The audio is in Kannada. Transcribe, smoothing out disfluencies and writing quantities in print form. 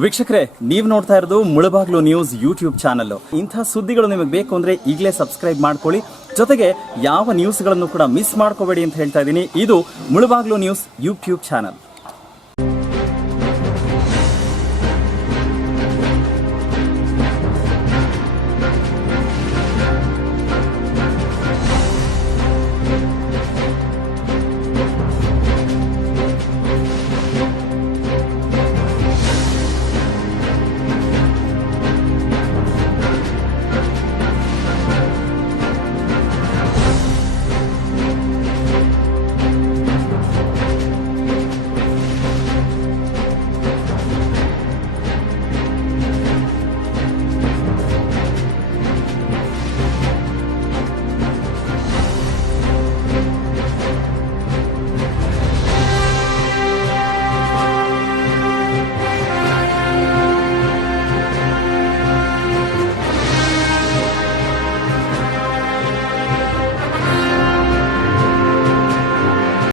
ವೀಕ್ಷಕರೇ, ನೀವು ನೋಡ್ತಾ ಇರೋದು ಮುಳಬಾಗ್ಲು ನ್ಯೂಸ್ ಯೂಟ್ಯೂಬ್ ಚಾನಲ್. ಇಂಥ ಸುದ್ದಿಗಳು ನಿಮಗೆ ಬೇಕು ಅಂದರೆ ಈಗಲೇ ಸಬ್ಸ್ಕ್ರೈಬ್ ಮಾಡ್ಕೊಳ್ಳಿ. ಜೊತೆಗೆ ಯಾವ ನ್ಯೂಸ್ಗಳನ್ನು ಕೂಡ ಮಿಸ್ ಮಾಡ್ಕೋಬೇಡಿ ಅಂತ ಹೇಳ್ತಾ ಇದ್ದೀನಿ. ಇದು ಮುಳಬಾಗ್ಲು ನ್ಯೂಸ್ ಯೂಟ್ಯೂಬ್ ಚಾನಲ್.